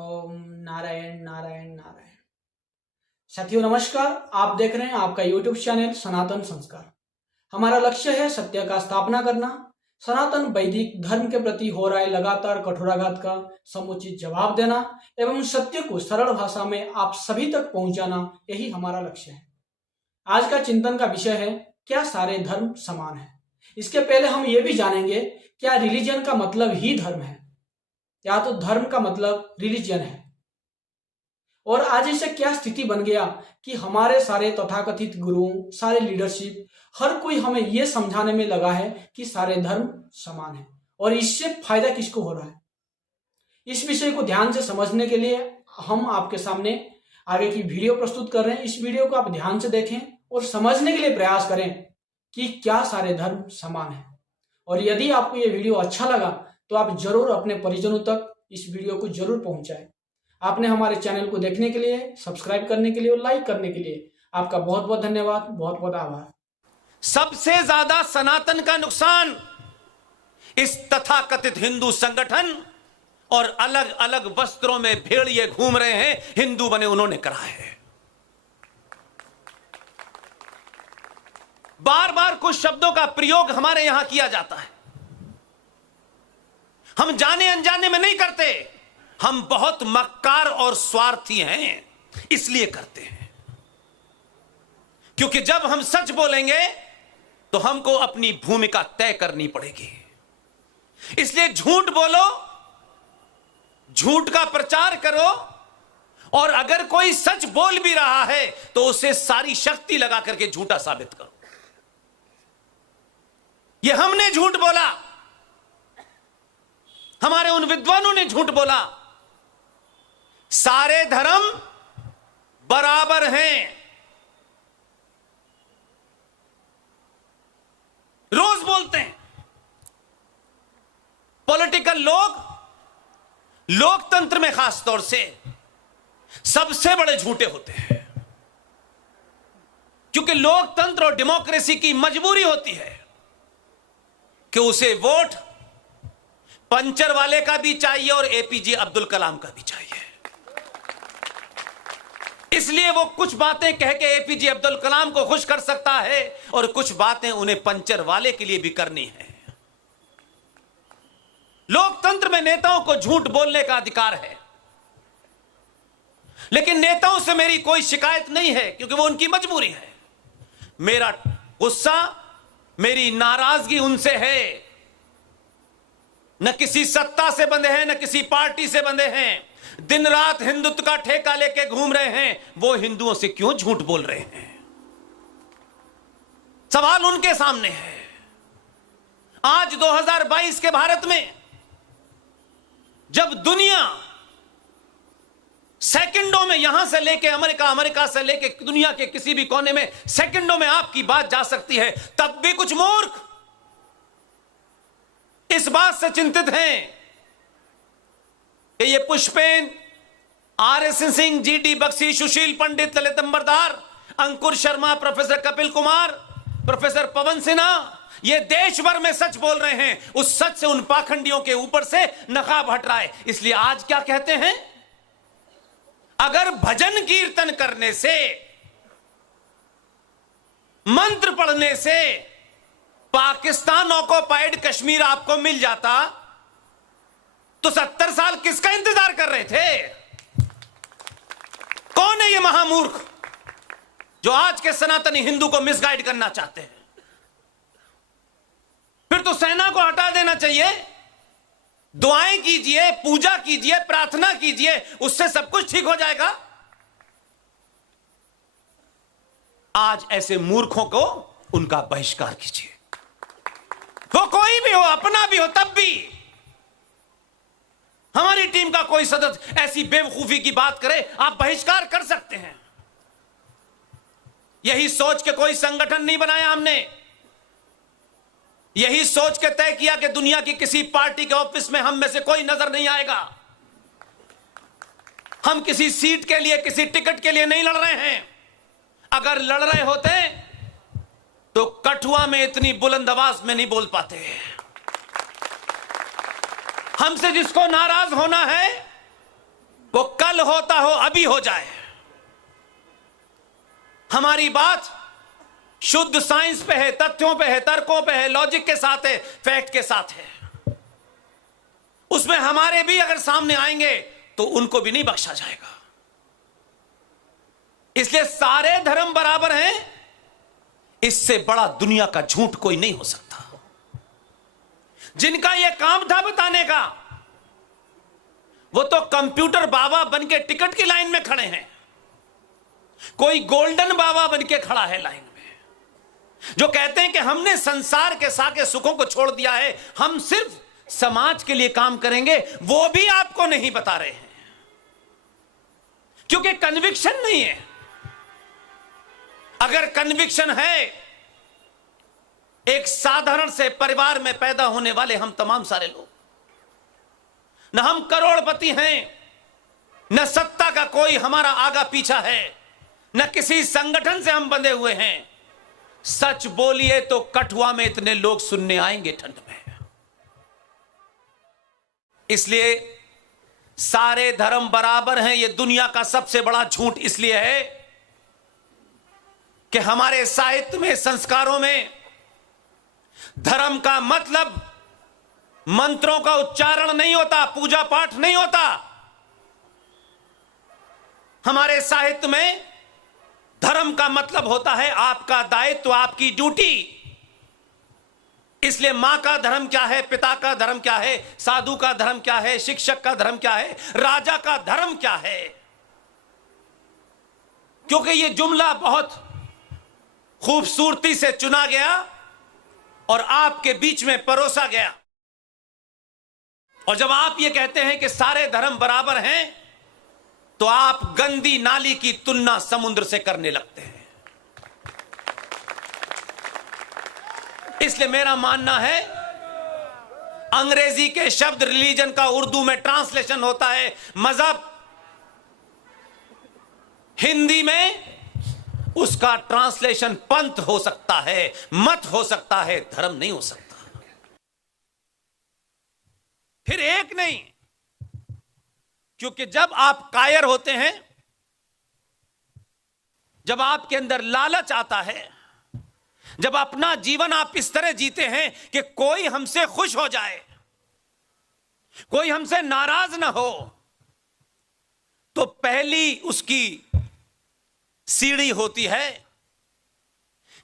ओम नारायण नारायण नारायण। साथियों नमस्कार, आप देख रहे हैं आपका YouTube चैनल सनातन संस्कार। हमारा लक्ष्य है सत्य का स्थापना करना, सनातन वैदिक धर्म के प्रति हो रहे लगातार कठोराघात का समुचित जवाब देना एवं सत्य को सरल भाषा में आप सभी तक पहुंचाना, यही हमारा लक्ष्य है। आज का चिंतन का विषय है, क्या सारे धर्म समान है। इसके पहले हम ये भी जानेंगे, क्या रिलीजन का मतलब ही धर्म है या तो धर्म का मतलब रिलीजन है। और आज ऐसे क्या स्थिति बन गया कि हमारे सारे तथाकथित गुरुओं, सारे लीडरशिप, हर कोई हमें यह समझाने में लगा है कि सारे धर्म समान है और इससे फायदा किसको हो रहा है। इस विषय को ध्यान से समझने के लिए हम आपके सामने आगे की वीडियो प्रस्तुत कर रहे हैं। इस वीडियो को आप ध्यान से देखें और समझने के लिए प्रयास करें कि क्या सारे धर्म समान है। और यदि आपको यह वीडियो अच्छा लगा तो आप जरूर अपने परिजनों तक इस वीडियो को जरूर पहुंचाएं। आपने हमारे चैनल को देखने के लिए, सब्सक्राइब करने के लिए और लाइक करने के लिए आपका बहुत बहुत धन्यवाद, बहुत बहुत आभार। सबसे ज्यादा सनातन का नुकसान इस तथाकथित हिंदू संगठन और अलग अलग वस्त्रों में भेड़िए घूम रहे हैं, हिंदू बने उन्होंने करा है। बार बार कुछ शब्दों का प्रयोग हमारे यहां किया जाता है, हम जाने अनजाने में नहीं करते, हम बहुत मक्कार और स्वार्थी हैं इसलिए करते हैं। क्योंकि जब हम सच बोलेंगे तो हमको अपनी भूमिका तय करनी पड़ेगी। इसलिए झूठ बोलो, झूठ का प्रचार करो, और अगर कोई सच बोल भी रहा है तो उसे सारी शक्ति लगा करके झूठा साबित करो। यह हमने झूठ बोला, हमारे उन विद्वानों ने झूठ बोला। सारे धर्म बराबर हैं। रोज बोलते हैं पॉलिटिकल लोग, लोकतंत्र में खास तौर से सबसे बड़े झूठे होते हैं, क्योंकि लोकतंत्र और डेमोक्रेसी की मजबूरी होती है कि उसे वोट पंचर वाले का भी चाहिए और एपीजे अब्दुल कलाम का भी चाहिए। इसलिए वो कुछ बातें कह के एपीजे अब्दुल कलाम को खुश कर सकता है और कुछ बातें उन्हें पंचर वाले के लिए भी करनी है। लोकतंत्र में नेताओं को झूठ बोलने का अधिकार है, लेकिन नेताओं से मेरी कोई शिकायत नहीं है, क्योंकि वो उनकी मजबूरी है। मेरा गुस्सा, मेरी नाराजगी उनसे है, न किसी सत्ता से बंधे हैं, न किसी पार्टी से बंधे हैं। दिन रात हिंदुत्व का ठेका लेके घूम रहे हैं, वो हिंदुओं से क्यों झूठ बोल रहे हैं? सवाल उनके सामने है। आज 2022 के भारत में जब दुनिया सेकंडों में यहां से लेके अमेरिका, अमेरिका से लेके दुनिया के किसी भी कोने में सेकंडों में आपकी बात जा सकती है, तब भी कुछ मूर्ख इस बात से चिंतित हैं कि ये पुष्पेन, आरएस सिंह, जीडी बख्शी, सुशील पंडित, ललित अंबरदार, अंकुर शर्मा, प्रोफेसर कपिल कुमार, प्रोफेसर पवन सिन्हा, ये देश भर में सच बोल रहे हैं। उस सच से उन पाखंडियों के ऊपर से नकाब हट रहा है। इसलिए आज क्या कहते हैं, अगर भजन कीर्तन करने से, मंत्र पढ़ने से पाकिस्तान ऑक्युपाइड कश्मीर आपको मिल जाता तो 70 साल किसका इंतजार कर रहे थे? कौन है ये महामूर्ख जो आज के सनातनी हिंदू को मिसगाइड करना चाहते हैं? फिर तो सेना को हटा देना चाहिए, दुआएं कीजिए, पूजा कीजिए, प्रार्थना कीजिए, उससे सब कुछ ठीक हो जाएगा। आज ऐसे मूर्खों को उनका बहिष्कार कीजिए। वो कोई भी हो, अपना भी हो, तब भी हमारी टीम का कोई सदस्य ऐसी बेवकूफी की बात करे, आप बहिष्कार कर सकते हैं। यही सोच के कोई संगठन नहीं बनाया हमने, यही सोच के तय किया कि दुनिया की किसी पार्टी के ऑफिस में हम में से कोई नजर नहीं आएगा। हम किसी सीट के लिए, किसी टिकट के लिए नहीं लड़ रहे हैं। अगर लड़ रहे होते तो कठुआ में इतनी बुलंद आवाज में नहीं बोल पाते। हमसे जिसको नाराज होना है वो कल होता हो अभी हो जाए। हमारी बात शुद्ध साइंस पे है, तथ्यों पे है, तर्कों पे है, लॉजिक के साथ है, फैक्ट के साथ है। उसमें हमारे भी अगर सामने आएंगे तो उनको भी नहीं बख्शा जाएगा। इसलिए सारे धर्म बराबर हैं, इससे बड़ा दुनिया का झूठ कोई नहीं हो सकता। जिनका यह काम था बताने का, वो तो कंप्यूटर बाबा बनके टिकट की लाइन में खड़े हैं। कोई गोल्डन बाबा बनके खड़ा है लाइन में, जो कहते हैं कि हमने संसार के साके सुखों को छोड़ दिया है, हम सिर्फ समाज के लिए काम करेंगे। वो भी आपको नहीं बता रहे हैं, क्योंकि कन्विक्शन नहीं है। अगर कन्विक्शन है, एक साधारण से परिवार में पैदा होने वाले हम तमाम सारे लोग, न हम करोड़पति हैं, न सत्ता का कोई हमारा आगा पीछा है, न किसी संगठन से हम बंधे हुए हैं। सच बोलिए तो कठुआ में इतने लोग सुनने आएंगे ठंड में। इसलिए सारे धर्म बराबर हैं, यह दुनिया का सबसे बड़ा झूठ इसलिए है कि हमारे साहित्य में, संस्कारों में धर्म का मतलब मंत्रों का उच्चारण नहीं होता, पूजा पाठ नहीं होता। हमारे साहित्य में धर्म का मतलब होता है आपका दायित्व, आपकी ड्यूटी। इसलिए मां का धर्म क्या है, पिता का धर्म क्या है, साधु का धर्म क्या है, शिक्षक का धर्म क्या है, राजा का धर्म क्या है। क्योंकि यह जुमला बहुत खूबसूरती से चुना गया और आपके बीच में परोसा गया। और जब आप ये कहते हैं कि सारे धर्म बराबर हैं, तो आप गंदी नाली की तुलना समुद्र से करने लगते हैं। इसलिए मेरा मानना है, अंग्रेजी के शब्द रिलीजन का उर्दू में ट्रांसलेशन होता है मजहब, हिंदी में उसका ट्रांसलेशन पंथ हो सकता है, मत हो सकता है, धर्म नहीं हो सकता। फिर एक नहीं, क्योंकि जब आप कायर होते हैं, जब आपके अंदर लालच आता है, जब अपना जीवन आप इस तरह जीते हैं कि कोई हमसे खुश हो जाए, कोई हमसे नाराज ना हो, तो पहली उसकी सीढ़ी होती है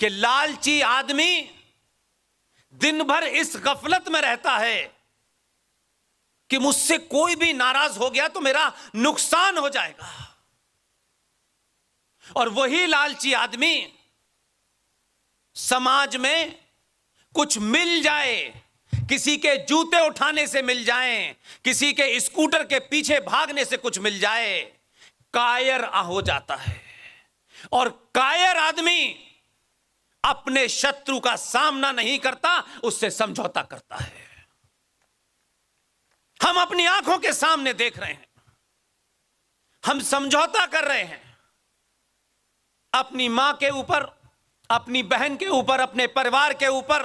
कि लालची आदमी दिन भर इस गफलत में रहता है कि मुझसे कोई भी नाराज हो गया तो मेरा नुकसान हो जाएगा। और वही लालची आदमी समाज में कुछ मिल जाए, किसी के जूते उठाने से मिल जाएं, किसी के स्कूटर के पीछे भागने से कुछ मिल जाए, कायर हो जाता है। और कायर आदमी अपने शत्रु का सामना नहीं करता, उससे समझौता करता है। हम अपनी आंखों के सामने देख रहे हैं, हम समझौता कर रहे हैं अपनी मां के ऊपर, अपनी बहन के ऊपर, अपने परिवार के ऊपर,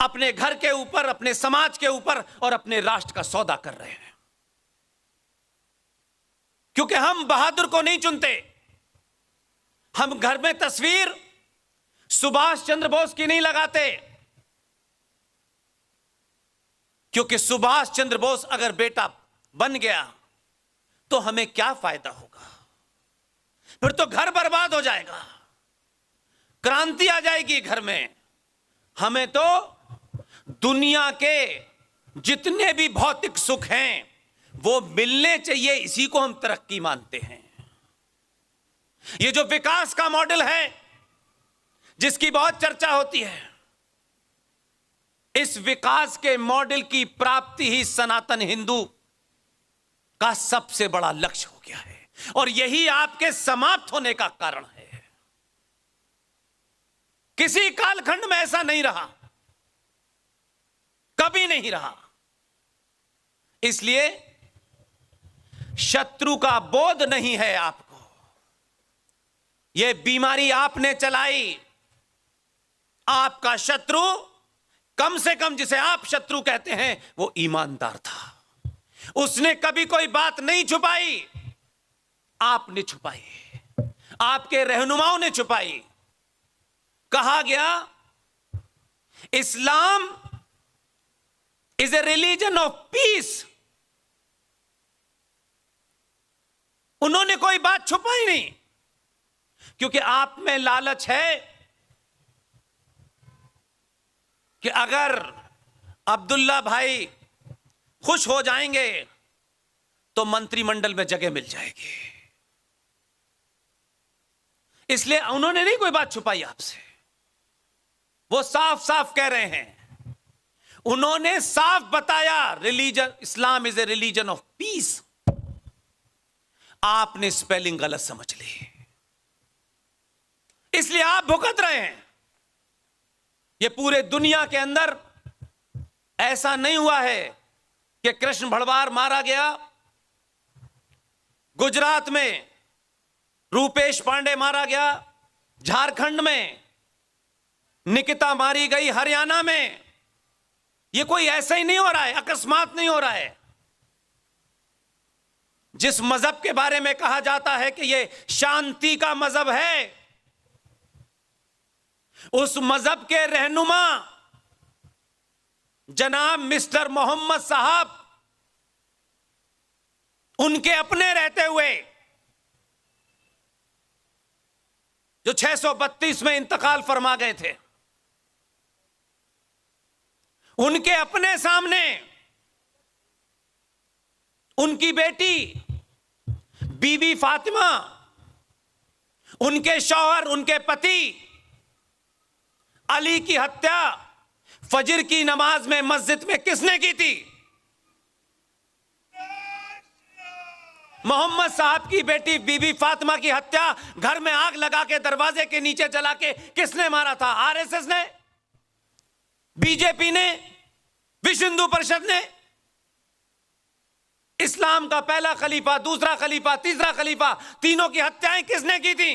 अपने घर के ऊपर, अपने समाज के ऊपर और अपने राष्ट्र का सौदा कर रहे हैं। क्योंकि हम बहादुर को नहीं चुनते, हम घर में तस्वीर सुभाष चंद्र बोस की नहीं लगाते, क्योंकि सुभाष चंद्र बोस अगर बेटा बन गया तो हमें क्या फायदा होगा? फिर तो घर बर्बाद हो जाएगा, क्रांति आ जाएगी घर में। हमें तो दुनिया के जितने भी भौतिक सुख हैं वो मिलने चाहिए, इसी को हम तरक्की मानते हैं। ये जो विकास का मॉडल है जिसकी बहुत चर्चा होती है, इस विकास के मॉडल की प्राप्ति ही सनातन हिंदू का सबसे बड़ा लक्ष्य हो गया है और यही आपके समाप्त होने का कारण है। किसी कालखंड में ऐसा नहीं रहा, कभी नहीं रहा। इसलिए शत्रु का बोध नहीं है आपको। यह बीमारी आपने चलाई। आपका शत्रु, कम से कम जिसे आप शत्रु कहते हैं, वो ईमानदार था। उसने कभी कोई बात नहीं छुपाई, आपने छुपाई, आपके रहनुमाओं ने छुपाई। कहा गया Islam is a religion of peace. उन्होंने कोई बात छुपाई नहीं, क्योंकि आप में लालच है कि अगर अब्दुल्ला भाई खुश हो जाएंगे तो मंत्रिमंडल में जगह मिल जाएगी। इसलिए उन्होंने नहीं कोई बात छुपाई आपसे, वो साफ साफ कह रहे हैं। उन्होंने साफ बताया religion, Islam is a religion of piece. आपने स्पेलिंग गलत समझ ली, इसलिए आप भुगत रहे हैं। यह पूरे दुनिया के अंदर ऐसा नहीं हुआ है कि कृष्ण भड़वार मारा गया, गुजरात में रूपेश पांडे मारा गया, झारखंड में निकिता मारी गई, हरियाणा में। यह कोई ऐसा ही नहीं हो रहा है, अकस्मात नहीं हो रहा है। जिस मजहब के बारे में कहा जाता है कि यह शांति का मजहब है, उस मजहब के रहनुमा जनाब मिस्टर मोहम्मद साहब, उनके अपने रहते हुए जो 632 में इंतकाल फरमा गए थे, उनके अपने सामने उनकी बेटी बीबी फातिमा, उनके शौहर, उनके पति अली की हत्या फजर की नमाज में मस्जिद में किसने की थी? मोहम्मद साहब की बेटी बीबी फातिमा की हत्या घर में आग लगा के दरवाजे के नीचे जला के किसने मारा था? आरएसएस ने, बीजेपी ने, विश्व हिंदू परिषद ने। इस्लाम का पहला खलीफा, दूसरा खलीफा, तीसरा खलीफा, तीनों की हत्याएं किसने की थी?